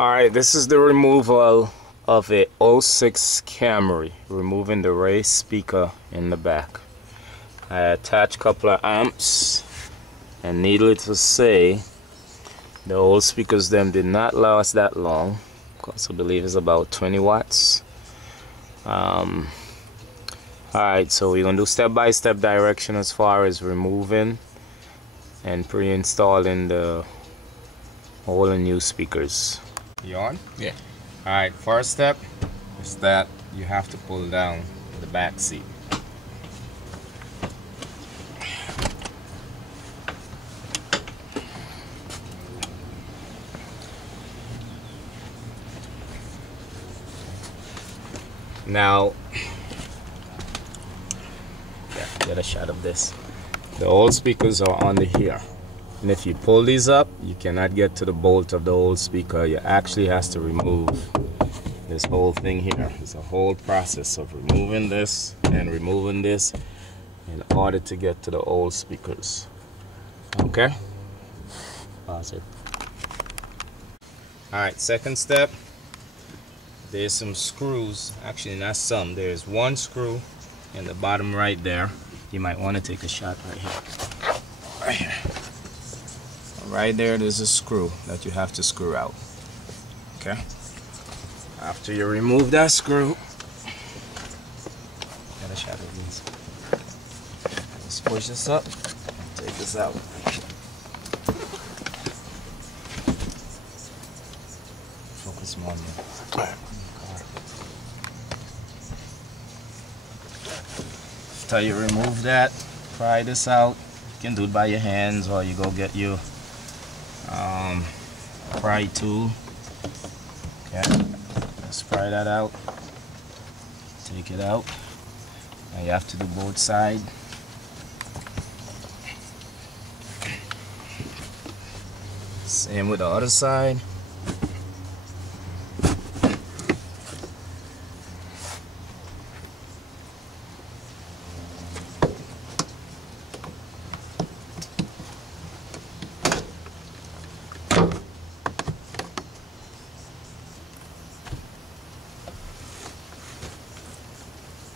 Alright, this is the removal of a '06 Camry, removing the race speaker in the back. I attached a couple of amps, and needless to say, the old speakers them did not last that long, because I believe it's about 20 watts. Alright, so we're going to do step-by-step direction as far as removing and pre-installing the all the new speakers. You on? Yeah. Alright, first step is that you have to pull down the back seat. Now, get a shot of this. The old speakers are under here. And if you pull these up, you cannot get to the bolt of the old speaker. You actually has to remove this whole thing here. It's a whole process of removing this and removing this in order to get to the old speakers. Okay? Pause it. Alright, second step. There's some screws. Actually, not some. There's one screw in the bottom right there. You might want to take a shot right here. Right here. Right there, there's a screw that you have to screw out. Okay? After you remove that screw, get a shot of these. Let's push this up, take this out. Focus more on me. After you remove that, pry this out. You can do it by your hands, or you go get your pry tool. Okay, let's pry that out. Take it out. Now you have to do both sides. Same with the other side.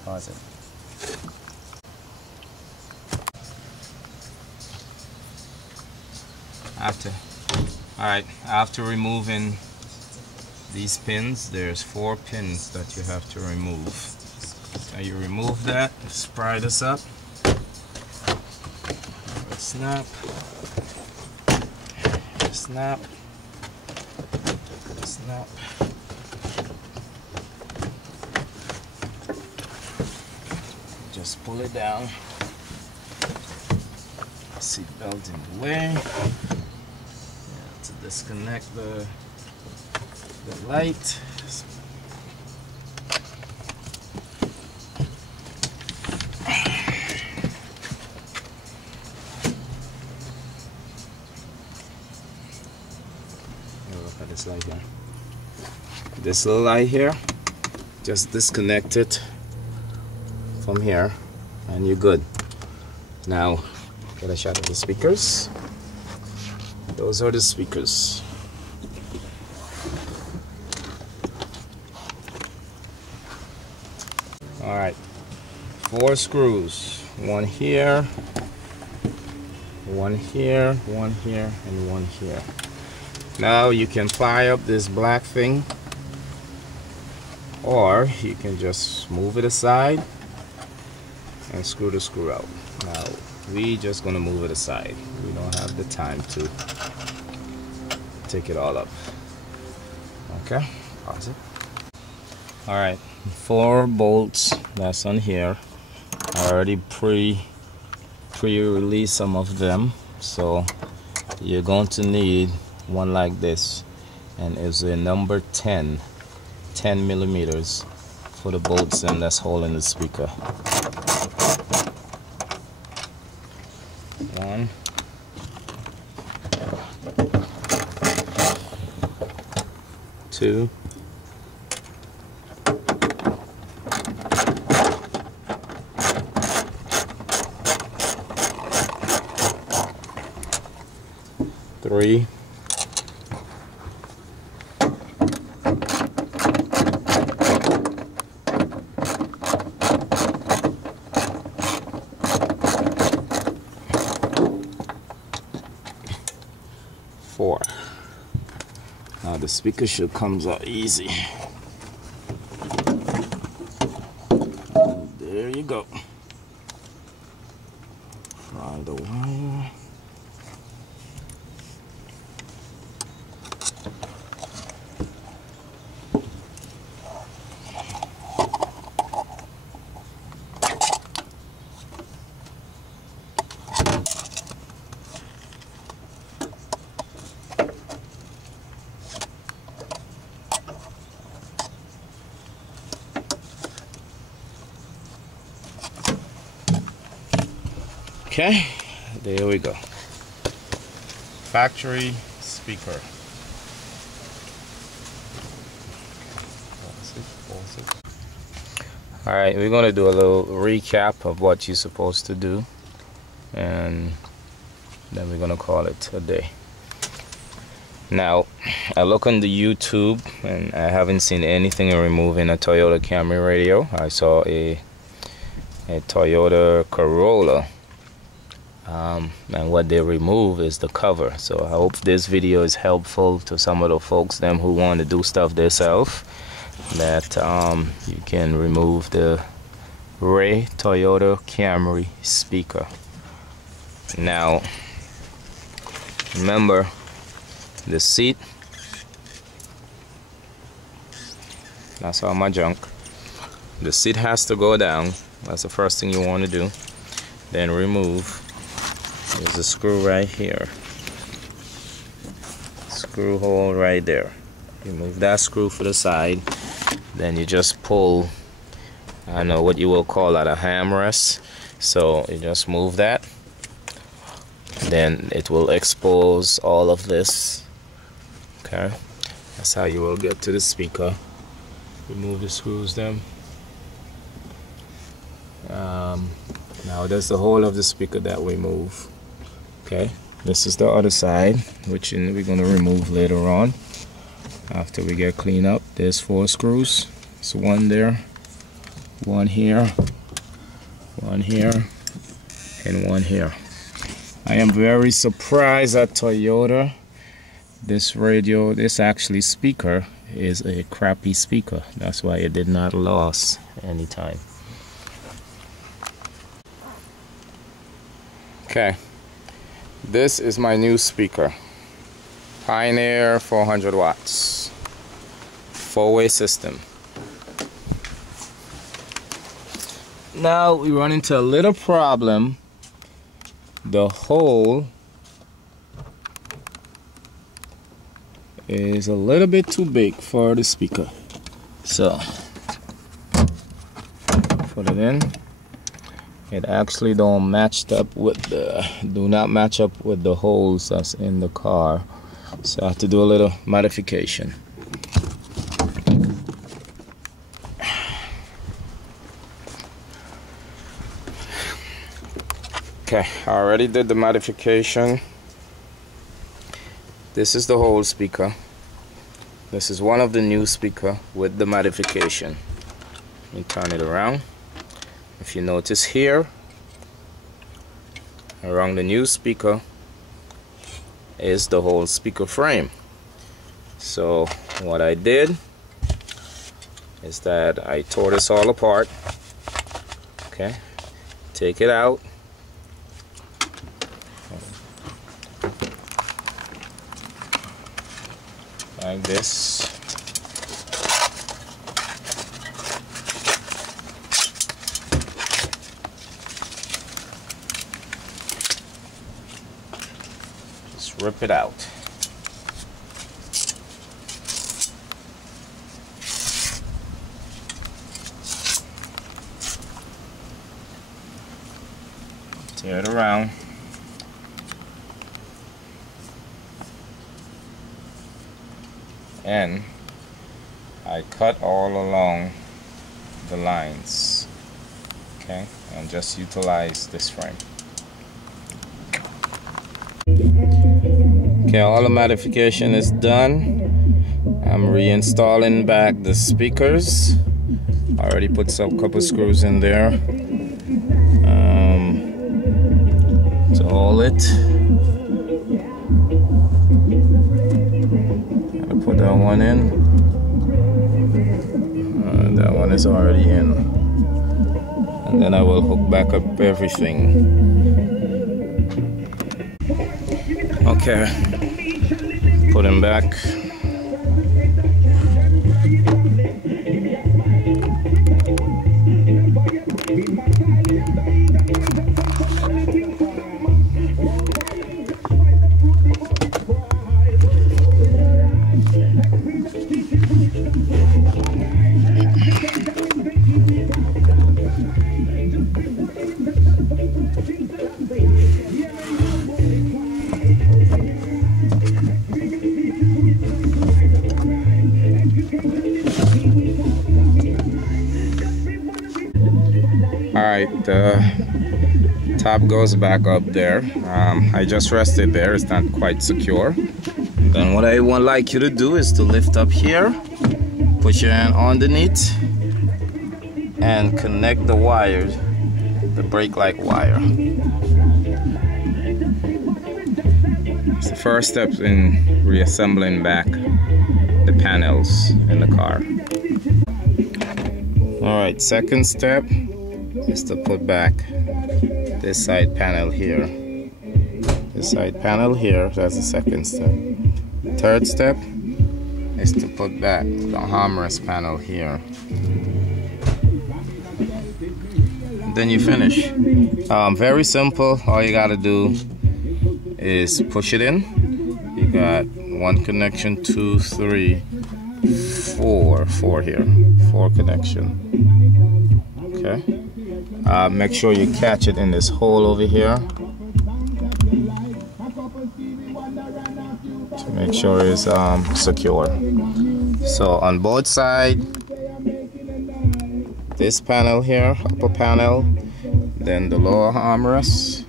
Pause it. After removing these pins, there's 4 pins that you have to remove. Now you remove that, just pry this up. Snap. Snap. Snap. Just pull it down. Seat belt in the way. To disconnect the light. Look at this light here. This little light here, just disconnect it from here and you're good. Now get a shot of the speakers. Those are the speakers. Alright, 4 screws. One here, one here, one here, and one here. Now you can pry up this black thing, or you can just move it aside and screw the screw out. Now we just gonna move it aside. We don't have the time to take it all up. Okay, pause it. Alright, 4 bolts that's on here. I already pre-released some of them, so you're going to need one like this, and it's a number 10 millimeters for the bolts and that's holding the speaker. 1, 2, 3, Now the speaker should comes out easy. There you go. Fry the wire. Okay, there we go. Factory speaker. Alright, we're going to do a little recap of what you're supposed to do, and then we're going to call it a day. Now, I look on the YouTube and I haven't seen anything removing a Toyota Camry radio. I saw a Toyota Corolla. And what they remove is the cover. So I hope this video is helpful to some of the folks them who want to do stuff themselves, that you can remove the Toyota Camry speaker. Now remember, the seat, that's all my junk. The seat has to go down. That's the first thing you want to do. Then remove. There's a screw right here. Screw hole right there. Remove that screw for the side. Then you just pull, I know what you will call that, a hamrest. So you just move that. Then it will expose all of this. Okay. That's how you will get to the speaker. Remove the screws then. Now there's the whole of the speaker that we move. Okay, this is the other side, which we're going to remove later on after we get clean up. There's 4 screws. So one there, one here, one here, and one here. I am very surprised at Toyota. This radio, this actually speaker, is a crappy speaker. That's why it did not lose any time. Okay. This is my new speaker, Pioneer 400 watts, 4-way system. Now we run into a little problem. The hole is a little bit too big for the speaker, so put it in. It actually don't match up with the, do not match up with the holes that's in the car. So I have to do a little modification. Okay, I already did the modification. This is the whole speaker. This is one of the new speaker with the modification. Let me turn it around. If you notice here, around the new speaker is the whole speaker frame. So what I did is that I tore this all apart. Okay, take it out. Like this. Rip it out. Tear it around. And I cut all along the lines. Okay, and just utilize this frame. Okay, all the modification is done. I'm reinstalling back the speakers. I already put some couple screws in there to hold it. Gotta put one in. That one is already in. And then I will hook back up everything. Okay, put him back. Alright, the top goes back up there. I just rested there, it's not quite secure. Then what I would like you to do is to lift up here, put your hand underneath, and connect the wire, the brake-like wire. It's the first step in reassembling back the panels in the car. Alright, second step is to put back this side panel here. This side panel here, that's the second step. Third step is to put back the armrest panel here. Then you finish. Very simple. All you gotta do is push it in. You got one connection, 2, 3, 4 here. 4 connection. Okay. Make sure you catch it in this hole over here to make sure it's secure. So on both sides, this panel here, upper panel, then the lower armrest.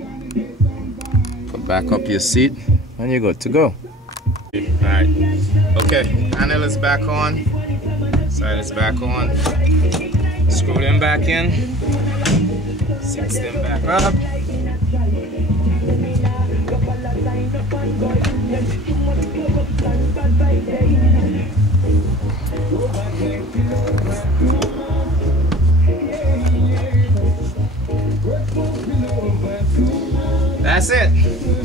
Put back up your seat and you're good to go. Alright, okay, panel is back on, side is back on. Screw them back in, seats them back up. That's it.